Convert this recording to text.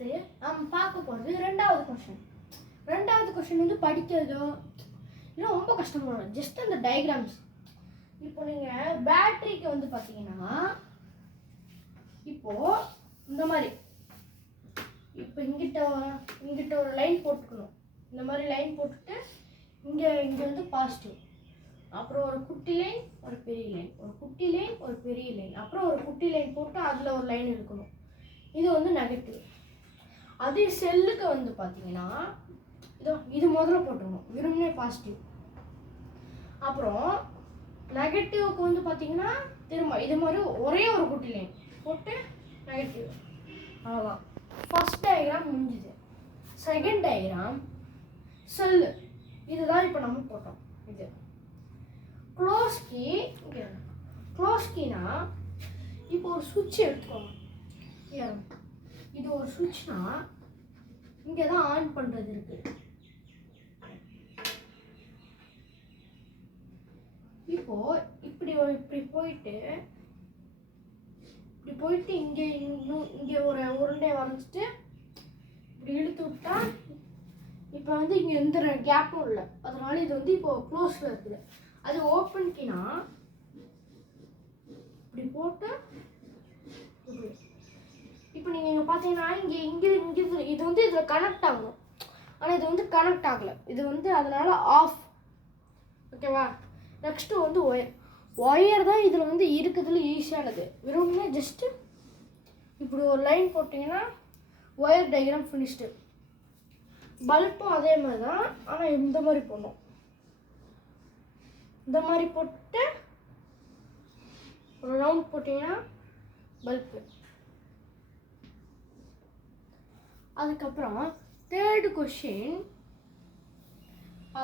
அடுத்து நம்ம பார்க்க போகிறது ரெண்டாவது கொஷின் வந்து படிக்கிறதோ இல்லை ரொம்ப கஷ்டமாக ஜஸ்ட் அந்த டயக்ராம்ஸ். இப்போ நீங்கள் பேட்டரிக்கு வந்து பார்த்தீங்கன்னா இப்போது இந்த மாதிரி இப்போ இங்கிட்ட ஒரு லைன் போட்டுக்கணும். இந்த மாதிரி லைன் போட்டுட்டு இங்கே வந்து பாசிட்டிவ், அப்புறம் ஒரு குட்டி லைன் ஒரு பெரிய லைன், ஒரு குட்டி லைன் ஒரு பெரிய லைன், அப்புறம் ஒரு குட்டி லைன் போட்டு அதில் ஒரு லைன் இருக்கணும். இது வந்து நெகட்டிவ். அதே செல்லுக்கு வந்து பார்த்தீங்கன்னா இது முதல்ல போட்டுருணும், வெறுமனே பாசிட்டிவ். அப்புறம் நெகட்டிவ்க்கு வந்து பார்த்தீங்கன்னா திரும்ப இது மாதிரி ஒரே ஒரு குட்டி லைன் போட்டு நெகட்டிவ். அவ்வளோதான். ஃபர்ஸ்ட் டயக்ராம் முடிஞ்சுது. செகண்ட் டயக்ராம் செல்லு, இதுதான் இப்போ நம்ம போட்டோம். இது க்ளோஸ் கீனா இப்போ ஒரு சுவிட்ச் எடுத்துக்கோங்க. இது ஒரு சுவிட்ச்னா இங்கே தான் ஆன் பண்ணுறது இருக்கு. இப்போ இப்படி போயிட்டு இங்கே ஒரு உருண்டை வரைஞ்சிட்டு இப்படி இழுத்து விட்டா இப்போ வந்து இங்கே எந்த கேப்பும் இல்லை, அதனால இது வந்து இப்போ க்ளோஸில் இருக்குது. அது ஓப்பன் கீனா இப்படி போட்டு இப்போ நீங்கள் இங்கே பார்த்தீங்கன்னா இங்கே இது வந்து இதில் கனெக்ட் ஆகணும், ஆனால் இது வந்து கனெக்ட் ஆகலை. இது வந்து அதனால் ஆஃப். ஓகேவா? நெக்ஸ்ட்டு வந்து ஒயர் தான் இதில் வந்து இருக்கிறதுல ஈஸியானது. வெறும்னா ஜஸ்ட்டு இப்படி ஒரு லைன் போட்டிங்கன்னா ஒயர் டயக்ராம் ஃபினிஷ்டு. பல்பும் அதே மாதிரி தான், ஆனால் இந்த மாதிரி போடணும். இந்த மாதிரி போட்டு ஒரு ரவுண்ட் போட்டிங்கன்னா பல்பு. அதுக்கப்புறம் தேர்டு கொஷின்